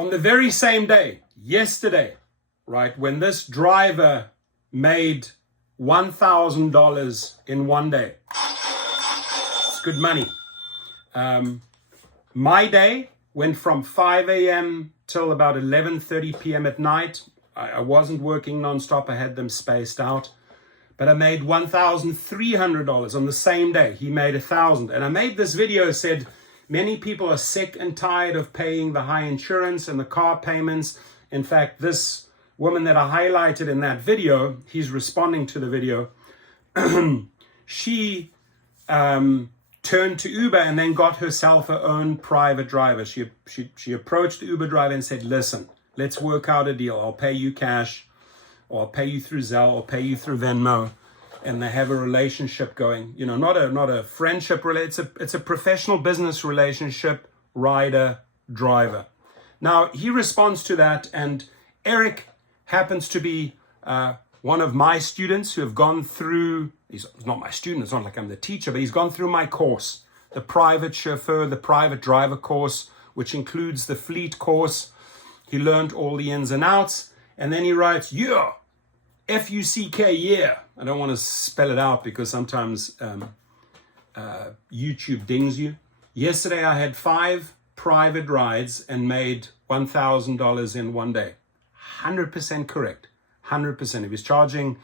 On the very same day, yesterday, right, when this driver made $1,000 in one day, it's good money. My day went from 5 a.m. till about 11:30 p.m. at night. I wasn't working nonstop. I had them spaced out. But I made $1,300 on the same day. He made $1,000. And I made this video, said many people are sick and tired of paying the high insurance and the car payments. In fact, this woman that I highlighted in that video, he's responding to the video. She turned to Uber and then got herself her own private driver. She approached the Uber driver and said, listen, let's work out a deal. I'll pay you cash, or I'll pay you through Zelle, or pay you through Venmo. And they have a relationship going, you know, not a friendship, it's a professional business relationship, rider, driver. Now, he responds to that, and Eric happens to be one of my students who have gone through, he's not my student, it's not like I'm the teacher, but he's gone through my course, the private chauffeur, the private driver course, which includes the fleet course. He learned all the ins and outs, and then he writes, yeah, F-U-C-K, yeah. I don't want to spell it out because sometimes YouTube dings you. Yesterday I had 5 private rides and made $1,000 in one day. 100% correct. 100%. If he's charging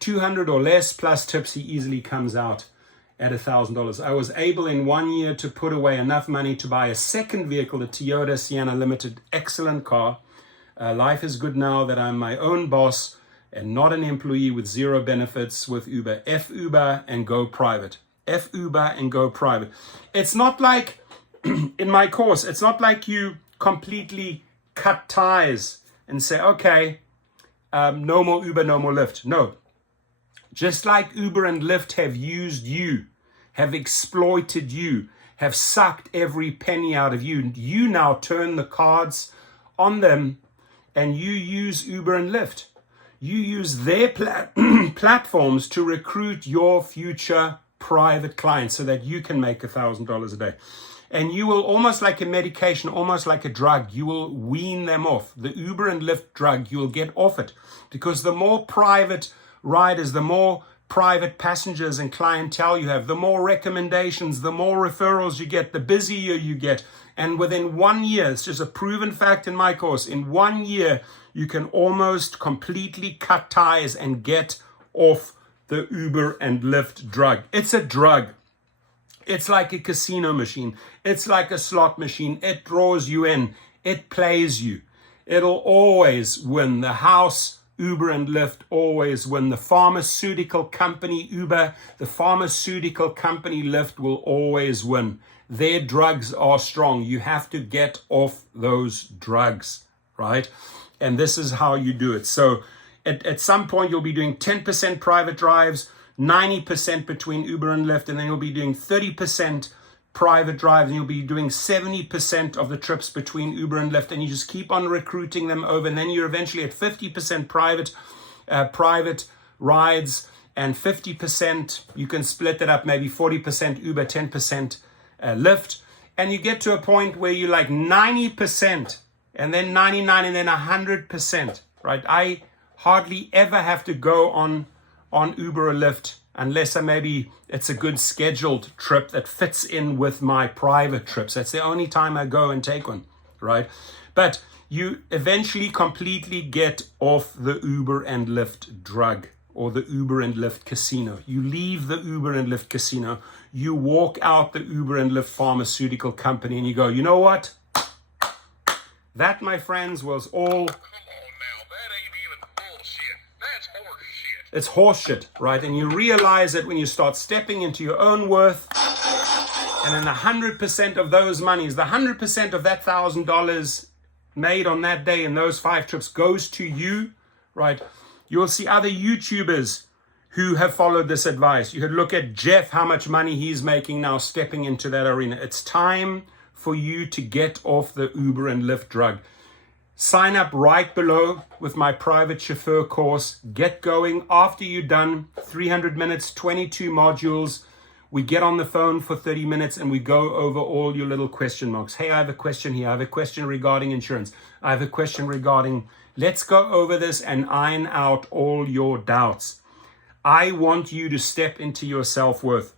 $200 or less plus tips, he easily comes out at $1,000. I was able in 1 year to put away enough money to buy a second vehicle, the Toyota Sienna Limited. Excellent car. Life is good now that I'm my own boss and not an employee with zero benefits with Uber. F Uber and go private. F Uber and go private. It's not like, in my course, it's not like you completely cut ties and say, okay, no more Uber, no more Lyft. No. Just like Uber and Lyft have used you, have exploited you, have sucked every penny out of you, you now turn the cards on them and you use Uber and Lyft. You use their platforms to recruit your future private clients so that you can make $1,000 a day. And you will, almost like a medication, almost like a drug, you will wean them off. The Uber and Lyft drug, you will get off it. Because the more private riders, the more private passengers and clientele you have, the more recommendations, the more referrals you get, the busier you get. And within 1 year, it's just a proven fact in my course, in 1 year, you can almost completely cut ties and get off the Uber and Lyft drug. It's a drug. It's like a casino machine. It's like a slot machine. It draws you in. It plays you. It'll always win. The house, Uber and Lyft, always win. The pharmaceutical company Uber, the pharmaceutical company Lyft will always win. Their drugs are strong. You have to get off those drugs, right? And this is how you do it. So at some point, you'll be doing 10% private drives, 90% between Uber and Lyft, and then you'll be doing 30% private drives, and you'll be doing 70% of the trips between Uber and Lyft, and you just keep on recruiting them over, and then you're eventually at 50% private rides, and 50%, you can split it up, maybe 40% Uber, 10% Lyft, and you get to a point where you're like 90%, and then 99, and then 100%, right? I hardly ever have to go on Uber or Lyft unless maybe it's a good scheduled trip that fits in with my private trips. That's the only time I go and take one, right? But you eventually completely get off the Uber and Lyft drug or the Uber and Lyft casino. You leave the Uber and Lyft casino, you walk out the Uber and Lyft pharmaceutical company and you go, you know what? That, my friends, was all... It's horseshit, right? And you realize it when you start stepping into your own worth. And then 100% of those monies, the 100% of that $1,000 made on that day in those 5 trips goes to you, right? You'll see other YouTubers who have followed this advice. You could look at Jeff, how much money he's making now stepping into that arena. It's time for you to get off the Uber and Lyft drug. Sign up right below with my private chauffeur course. Get going. After you're done, 300 minutes, 22 modules. We get on the phone for 30 minutes and we go over all your little question marks. Hey, I have a question here. I have a question regarding insurance. I have a question regarding, let's go over this and iron out all your doubts. I want you to step into your self-worth.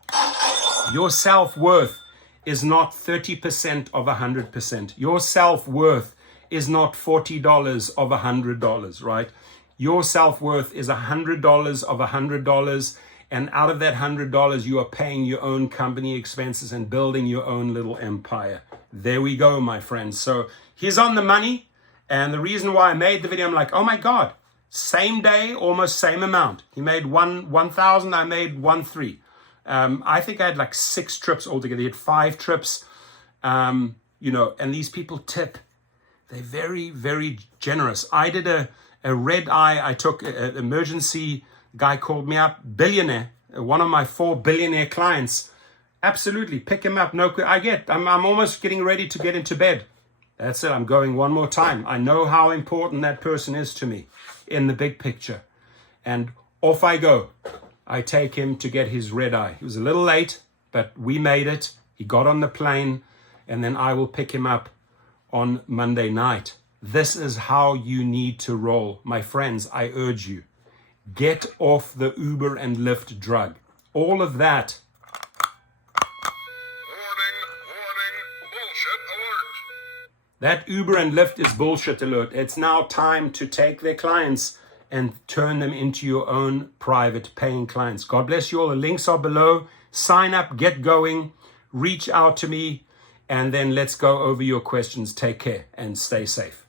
Your self-worth is not 30% of 100%. Your self-worth is not $40 of $100, right? Your self-worth is $100 of $100, and out of that $100, you are paying your own company expenses and building your own little empire. There we go, my friends. So he's on the money, and the reason why I made the video, I'm like, oh my God, same day, almost same amount. He made 1,000, I made 1,300. I think I had like 6 trips altogether. He had 5 trips, and these people tip. They're very, very generous. I did a red eye. I took an emergency. Guy called me up, billionaire, one of my 4 billionaire clients. Absolutely, pick him up. No, I'm almost getting ready to get into bed. That's it. I'm going one more time. I know how important that person is to me in the big picture. And off I go. I take him to get his red eye. He was a little late, but we made it. He got on the plane, and then I will pick him up on Monday night. This is how you need to roll. My friends, I urge you, get off the Uber and Lyft drug. All of that. Warning, bullshit alert. That Uber and Lyft is bullshit alert. It's now time to take their clients and turn them into your own private paying clients. God bless you all. The links are below. Sign up, get going, reach out to me, and then let's go over your questions. Take care and stay safe.